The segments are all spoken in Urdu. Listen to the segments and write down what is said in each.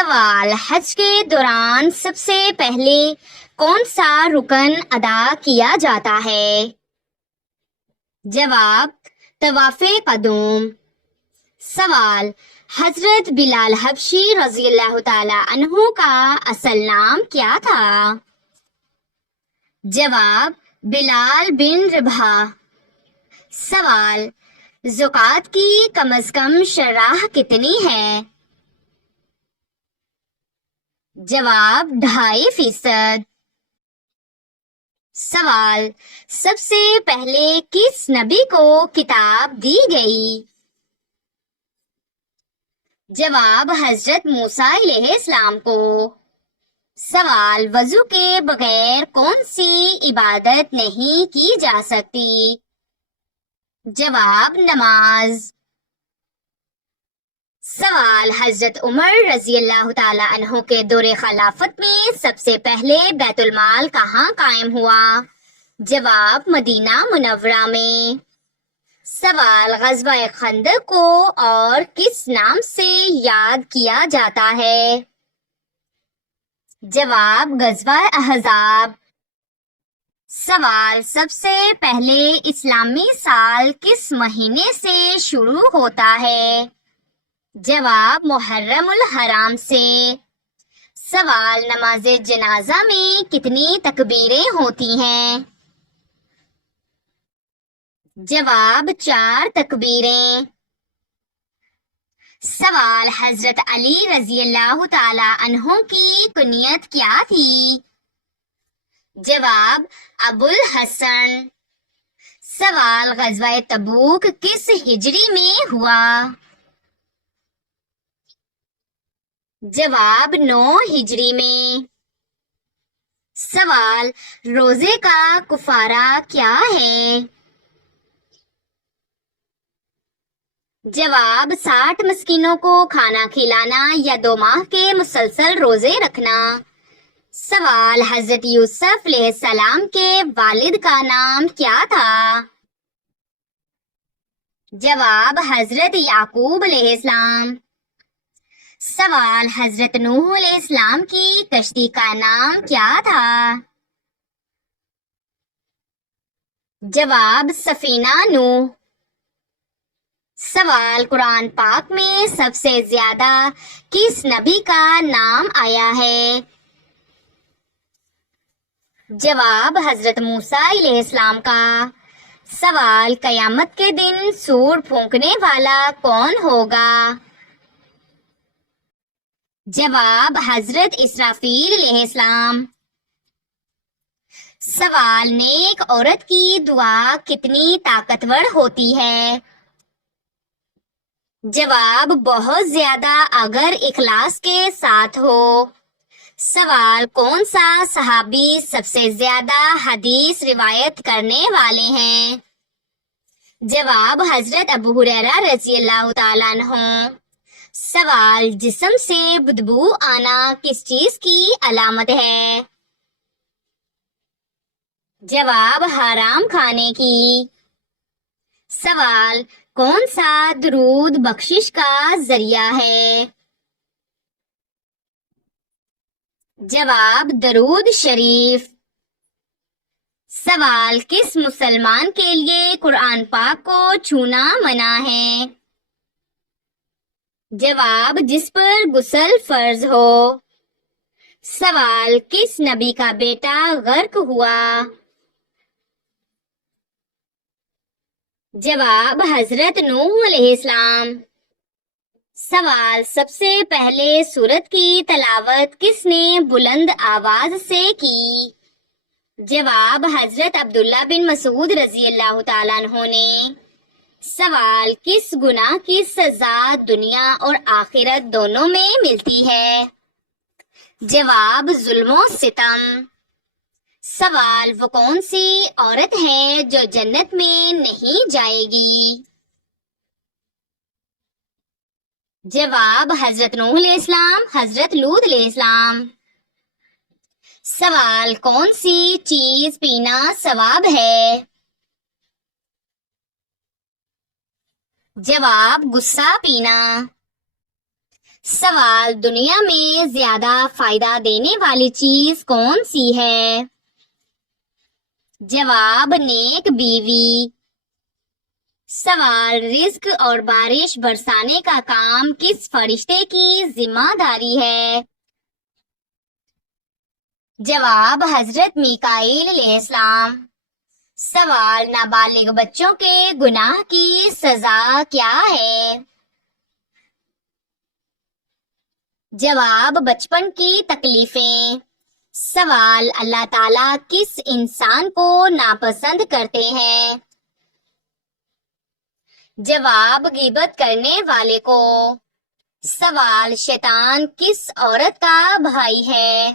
سوال: حج کے دوران سب سے پہلے کون سا رکن ادا کیا جاتا ہے؟ جواب: طواف قدوم۔ سوال: حضرت بلال حبشی رضی اللہ تعالی عنہ کا اصل نام کیا تھا؟ جواب: بلال بن رباح۔ سوال: زکوٰۃ کی کم از کم شرح کتنی ہے؟ جواب: 2.5%۔ سوال: سب سے پہلے کس نبی کو کتاب دی گئی؟ جواب: حضرت موسیٰ علیہ السلام کو۔ سوال: وضو کے بغیر کون سی عبادت نہیں کی جا سکتی؟ جواب: نماز۔ سوال: حضرت عمر رضی اللہ تعالی عنہ کے دور خلافت میں سب سے پہلے بیت المال کہاں قائم ہوا؟ جواب: مدینہ منورہ میں۔ سوال: غزوہ خندق کو اور کس نام سے یاد کیا جاتا ہے؟ جواب: غزوہ احزاب۔ سوال: سب سے پہلے اسلامی سال کس مہینے سے شروع ہوتا ہے؟ جواب: محرم الحرام سے۔ سوال: نماز جنازہ میں کتنی تکبیریں ہوتی ہیں؟ جواب: 4 تکبیریں۔ سوال: حضرت علی رضی اللہ تعالی عنہ کی کنیت کیا تھی؟ جواب: ابو الحسن۔ سوال: غزوہ تبوک کس ہجری میں ہوا؟ جواب: 9 ہجری میں۔ سوال: روزے کا کفارہ کیا ہے؟ جواب: 60 مسکینوں کو کھانا کھلانا یا 2 ماہ کے مسلسل روزے رکھنا۔ سوال: حضرت یوسف علیہ السلام کے والد کا نام کیا تھا؟ جواب: حضرت یعقوب علیہ السلام۔ سوال: حضرت نوح علیہ السلام کی کشتی کا نام کیا تھا؟ جواب: سفینہ نوح۔ سوال: قرآن پاک میں سب سے زیادہ کس نبی کا نام آیا ہے؟ جواب: حضرت موسیٰ علیہ السلام کا۔ سوال: قیامت کے دن سور پھونکنے والا کون ہوگا؟ جواب: حضرت اسرافیل علیہ السلام۔ سوال: نیک عورت کی دعا کتنی طاقتور ہوتی ہے؟ جواب: بہت زیادہ اگر اخلاص کے ساتھ ہو۔ سوال: کون سا صحابی سب سے زیادہ حدیث روایت کرنے والے ہیں؟ جواب: حضرت ابو ہریرہ رضی اللہ تعالیٰ عنہ۔ سوال: جسم سے بدبو آنا کس چیز کی علامت ہے؟ جواب: حرام کھانے کی۔ سوال: کون سا درود بخشش کا ذریعہ ہے؟ جواب: درود شریف۔ سوال: کس مسلمان کے لیے قرآن پاک کو چھونا منع ہے؟ جواب: جس پر غسل فرض ہو۔ سوال: کس نبی کا بیٹا غرق ہوا؟ جواب: حضرت نوح علیہ السلام۔ سوال: سب سے پہلے سورت کی تلاوت کس نے بلند آواز سے کی؟ جواب: حضرت عبداللہ بن مسعود رضی اللہ تعالیٰ عنہ نے۔ سوال: کس گناہ کی سزا دنیا اور آخرت دونوں میں ملتی ہے؟ جواب: ظلم و ستم۔ سوال: وہ کون سی عورت ہے جو جنت میں نہیں جائے گی؟ جواب: حضرت نوح علیہ السلام، حضرت لوط علیہ السلام۔ سوال: کون سی چیز پینا ثواب ہے؟ جواب: غصہ پینا۔ سوال، دنیا میں زیادہ فائدہ دینے والی چیز کون سی ہے؟ جواب، نیک بیوی۔ سوال، رزق اور بارش برسانے کا کام کس فرشتے کی ذمہ داری ہے؟ جواب، حضرت میکائیل علیہ السلام۔ سوال، نابالغ بچوں کے گناہ کی سزا کیا ہے؟ جواب، بچپن کی تکلیفیں۔ سوال، اللہ تعالیٰ کس انسان کو ناپسند کرتے ہیں؟ جواب، غیبت کرنے والے کو۔ سوال، شیطان کس عورت کا بھائی ہے؟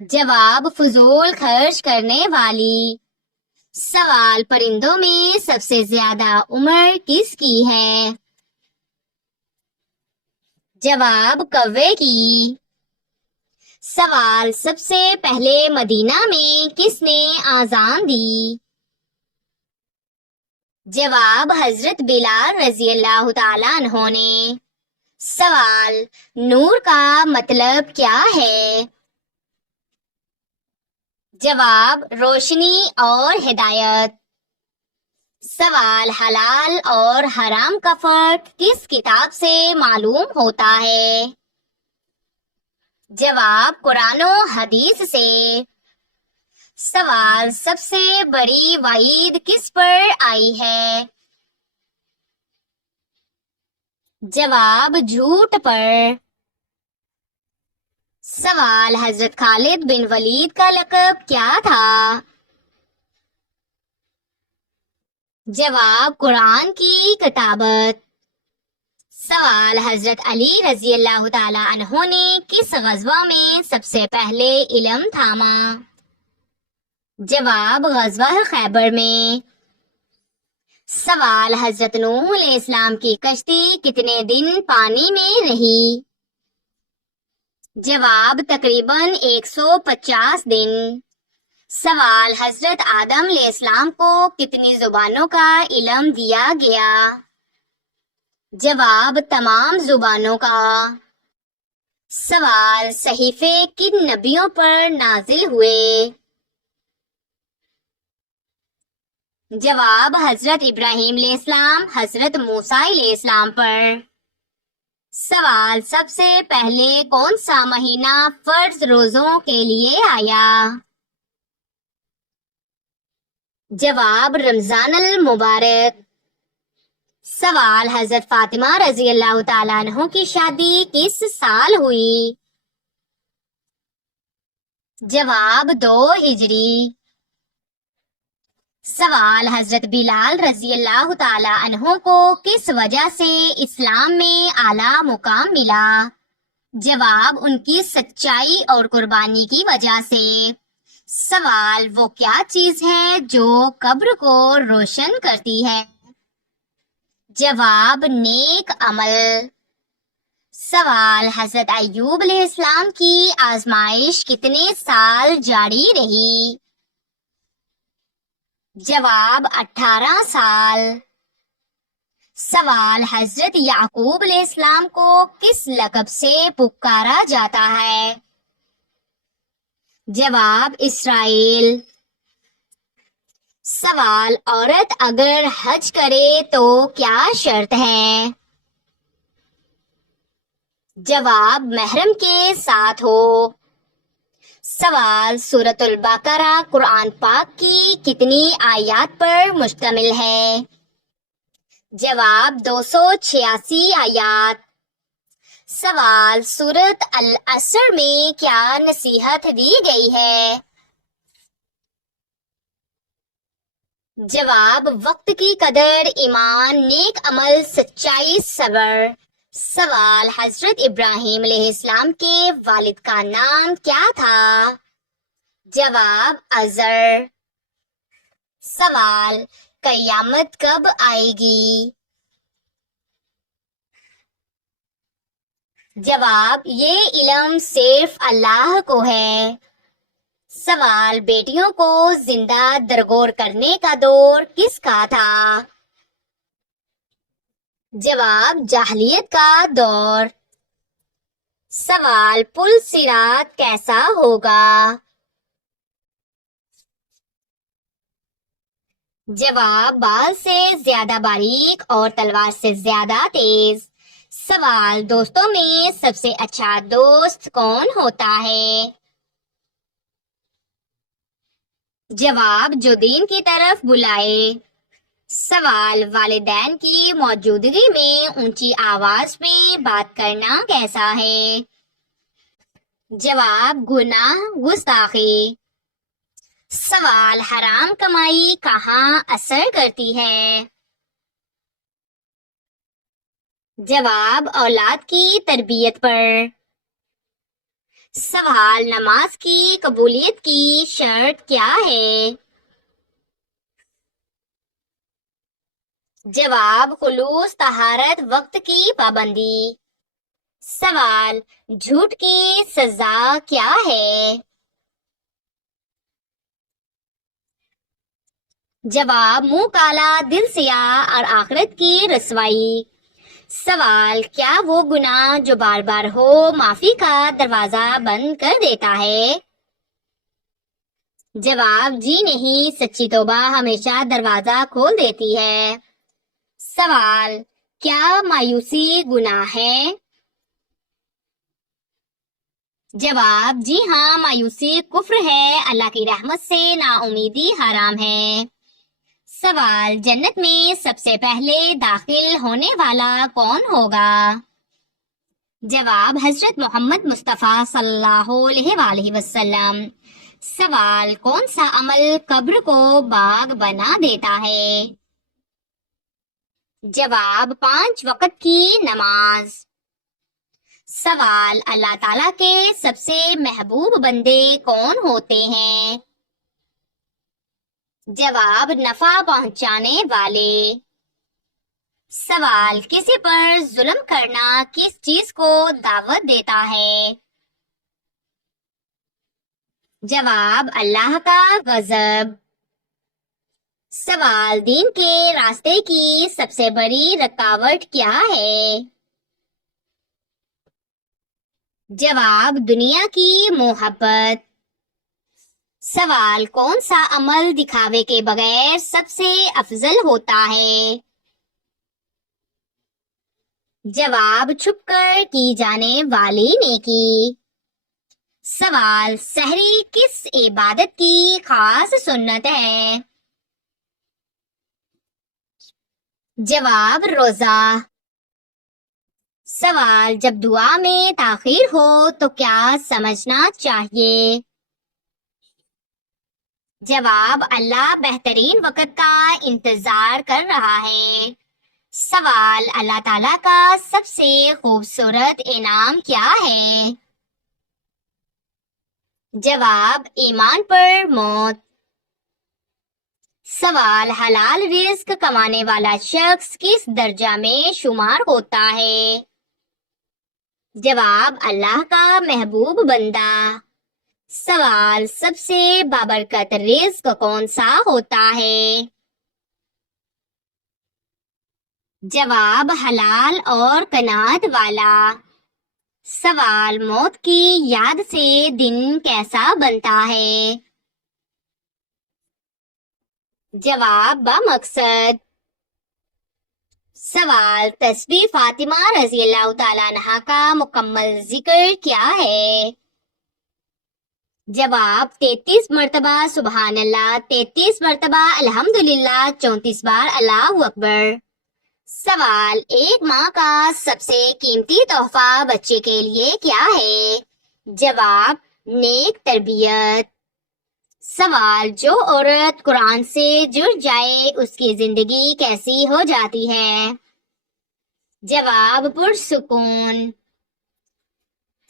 جواب، فضول خرچ کرنے والی۔ سوال، پرندوں میں سب سے زیادہ عمر کس کی ہے؟ جواب، کوے کی۔ سوال، سب سے پہلے مدینہ میں کس نے اذان دی؟ جواب، حضرت بلال رضی اللہ تعالیٰ عنہ نے۔ سوال، نور کا مطلب کیا ہے؟ جواب، روشنی اور ہدایت۔ سوال، حلال اور حرام کا فرق کس کتاب سے معلوم ہوتا ہے؟ جواب، قرآن و حدیث سے۔ سوال، سب سے بڑی وعید کس پر آئی ہے؟ جواب، جھوٹ پر۔ سوال، حضرت خالد بن ولید کا لقب کیا تھا؟ جواب، قرآن کی کتابت۔ سوال، حضرت علی رضی اللہ تعالی عنہ نے کس غزوہ میں سب سے پہلے علم تھاما؟ جواب، غزوہ خیبر میں۔ سوال، حضرت نوح علیہ السلام کی کشتی کتنے دن پانی میں رہی؟ جواب، تقریباً 150 دن۔ سوال، حضرت آدم علیہ السلام کو کتنی زبانوں کا علم دیا گیا؟ جواب، تمام زبانوں کا۔ سوال، صحیفے کن نبیوں پر نازل ہوئے؟ جواب، حضرت ابراہیم علیہ السلام، حضرت موسیٰ علیہ السلام پر۔ سوال، سب سے پہلے کون سا مہینہ فرض روزوں کے لیے آیا؟ جواب، رمضان المبارک۔ سوال، حضرت فاطمہ رضی اللہ تعالیٰ عنہ کی شادی کس سال ہوئی؟ جواب، 2 ہجری۔ سوال، حضرت بلال رضی اللہ تعالیٰ عنہ کو کس وجہ سے اسلام میں اعلیٰ مقام ملا؟ جواب، ان کی سچائی اور قربانی کی وجہ سے۔ سوال، وہ کیا چیز ہے جو قبر کو روشن کرتی ہے؟ جواب، نیک عمل۔ سوال، حضرت ایوب علیہ السلام کی آزمائش کتنے سال جاری رہی؟ جواب، 18 سال۔ سوال، حضرت یعقوب علیہ السلام کو کس لقب سے پکارا جاتا ہے؟ جواب، اسرائیل۔ سوال، عورت اگر حج کرے تو کیا شرط ہے؟ جواب، محرم کے ساتھ ہو۔ سوال، سورۃ البقرہ قرآن پاک کی کتنی آیات پر مشتمل ہے؟ جواب، 286 آیات۔ سوال، سورۃ العصر میں کیا نصیحت دی گئی ہے؟ جواب، وقت کی قدر، ایمان، نیک عمل، سچائی، صبر۔ سوال، حضرت ابراہیم علیہ السلام کے والد کا نام کیا تھا؟ جواب، ازر۔ سوال، قیامت کب آئے گی؟ جواب، یہ علم صرف اللہ کو ہے۔ سوال، بیٹیوں کو زندہ درگور کرنے کا دور کس کا تھا؟ جواب جاہلیت کا دور. سوال پل صراط کیسا ہوگا؟ جواب بال سے زیادہ باریک اور تلوار سے زیادہ تیز. سوال دوستوں میں سب سے اچھا دوست کون ہوتا ہے؟ جواب جو دین کی طرف بلائے. سوال والدین کی موجودگی میں اونچی آواز میں بات کرنا کیسا ہے؟ جواب گناہ گستاخی. سوال حرام کمائی کہاں اثر کرتی ہے؟ جواب اولاد کی تربیت پر. سوال نماز کی قبولیت کی شرط کیا ہے؟ جواب خلوص طہارت وقت کی پابندی. سوال جھوٹ کی سزا کیا ہے؟ جواب منہ کالا دل سیاہ اور آخرت کی رسوائی. سوال کیا وہ گناہ جو بار بار ہو معافی کا دروازہ بند کر دیتا ہے؟ جواب جی نہیں، سچی توبہ ہمیشہ دروازہ کھول دیتی ہے. سوال کیا مایوسی گناہ ہے؟ جواب جی ہاں، مایوسی کفر ہے، اللہ کی رحمت سے نا امیدی حرام ہے. سوال جنت میں سب سے پہلے داخل ہونے والا کون ہوگا؟ جواب حضرت محمد مصطفیٰ صلی اللہ علیہ وآلہ وسلم. سوال کون سا عمل قبر کو باغ بنا دیتا ہے؟ جواب 5 وقت کی نماز. سوال اللہ تعالیٰ کے سب سے محبوب بندے کون ہوتے ہیں؟ جواب نفع پہنچانے والے. سوال کسی پر ظلم کرنا کس چیز کو دعوت دیتا ہے؟ جواب اللہ کا غضب. سوال دین کے راستے کی سب سے بڑی رکاوٹ کیا ہے؟ جواب دنیا کی محبت. سوال کون سا عمل دکھاوے کے بغیر سب سے افضل ہوتا ہے؟ جواب چھپ کر کی جانے والی نیکی. سوال سحری کس عبادت کی خاص سنت ہے؟ جواب روزہ. سوال جب دعا میں تاخیر ہو تو کیا سمجھنا چاہیے؟ جواب اللہ بہترین وقت کا انتظار کر رہا ہے. سوال اللہ تعالیٰ کا سب سے خوبصورت انعام کیا ہے؟ جواب ایمان پر موت. سوال حلال رزق کمانے والا شخص کس درجہ میں شمار ہوتا ہے؟ جواب اللہ کا محبوب بندہ. سوال سب سے بابرکت رزق کون سا ہوتا ہے؟ جواب حلال اور قناعت والا. سوال موت کی یاد سے دن کیسا بنتا ہے؟ جواب بمقصد. سوال تسبیح فاطمہ رضی اللہ تعالیٰ عنہا کا مکمل ذکر کیا ہے؟ جواب 33 مرتبہ سبحان اللہ، 33 مرتبہ الحمدللہ، 34 بار اللہ اکبر. سوال ایک ماں کا سب سے قیمتی تحفہ بچے کے لیے کیا ہے؟ جواب نیک تربیت. سوال جو عورت قرآن سے جڑ جائے اس کی زندگی کیسی ہو جاتی ہے؟ جواب پرسکون.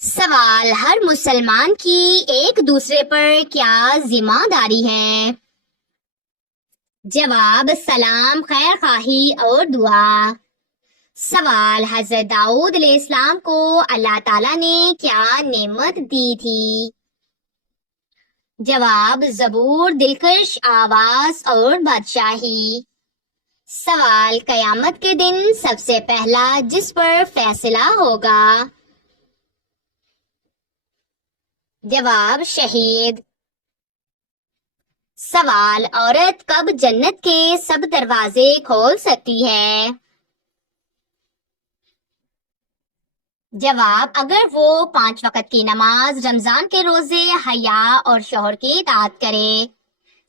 سوال ہر مسلمان کی ایک دوسرے پر کیا ذمہ داری ہے؟ جواب سلام، خیر خواہی اور دعا. سوال حضرت داؤد علیہ السلام کو اللہ تعالیٰ نے کیا نعمت دی تھی؟ جواب زبور، دلکش آواز اور بادشاہی. سوال قیامت کے دن سب سے پہلا جس پر فیصلہ ہوگا؟ جواب شہید۔ سوال عورت کب جنت کے سب دروازے کھول سکتی ہے؟ جواب اگر وہ 5 وقت کی نماز، رمضان کے روزے، حیا اور شوہر کی اطاعت کرے۔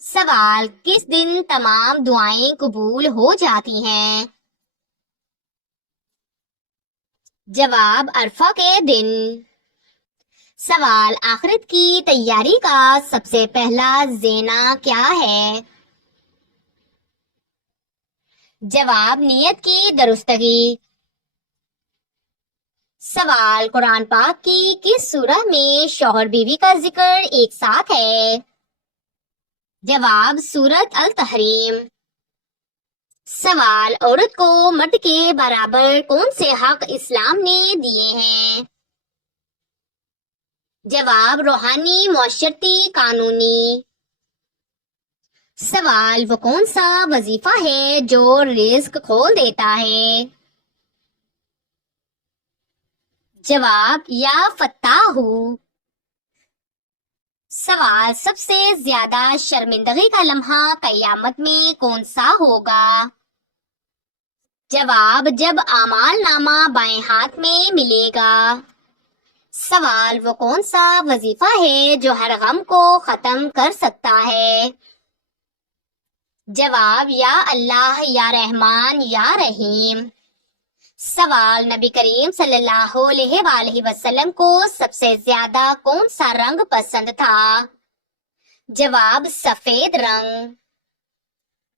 سوال کس دن تمام دعائیں قبول ہو جاتی ہیں؟ جواب عرفہ کے دن۔ سوال آخرت کی تیاری کا سب سے پہلا زینہ کیا ہے؟ جواب نیت کی درستگی۔ سوال قرآن پاک کی کس سورہ میں شوہر بیوی کا ذکر ایک ساتھ ہے؟ جواب سورۃ التحریم۔ سوال عورت کو مرد کے برابر کون سے حق اسلام نے دیے ہیں؟ جواب روحانی، معاشرتی، قانونی۔ سوال وہ کون سا وظیفہ ہے جو رزق کھول دیتا ہے؟ جواب یا فتاح۔ سوال سب سے زیادہ شرمندگی کا لمحہ قیامت میں کون سا ہوگا؟ جواب جب اعمال نامہ بائیں ہاتھ میں ملے گا۔ سوال وہ کون سا وظیفہ ہے جو ہر غم کو ختم کر سکتا ہے؟ جواب یا اللہ، یا رحمان، یا رحیم۔ سوال نبی کریم صلی اللہ علیہ وآلہ وسلم کو سب سے زیادہ کون سا رنگ پسند تھا؟ جواب سفید رنگ۔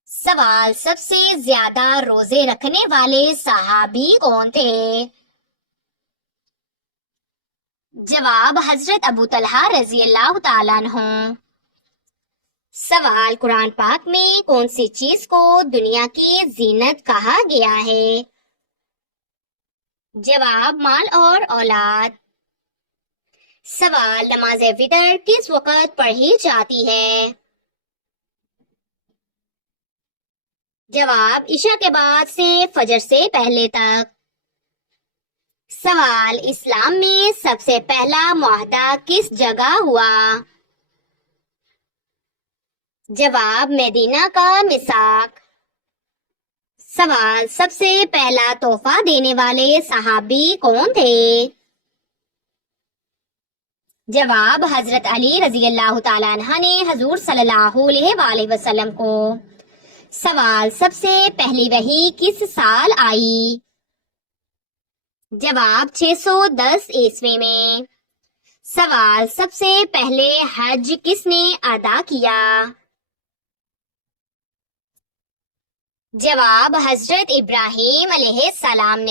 سوال سب سے زیادہ روزے رکھنے والے صحابی کون تھے؟ جواب حضرت ابو طلحہ رضی اللہ تعالیٰ عنہ۔ سوال قرآن پاک میں کون سی چیز کو دنیا کی زینت کہا گیا ہے؟ جواب مال اور اولاد۔ سوال نماز وتر کس وقت پڑھی جاتی ہے؟ جواب عشاء کے بعد سے فجر سے پہلے تک۔ سوال اسلام میں سب سے پہلا معاہدہ کس جگہ ہوا؟ جواب مدینہ کا میثاق۔ سوال سب سے پہلا تحفہ دینے والے صحابی کون تھے؟ جواب حضرت علی رضی اللہ تعالیٰ عنہ نے حضور صلی اللہ علیہ وآلہ وسلم کو۔ سوال سب سے پہلی وحی کس سال آئی؟ جواب 610 عیسوی میں۔ سوال سب سے پہلے حج کس نے ادا کیا؟ جواب حضرت ابراہیم علیہ السلام نے۔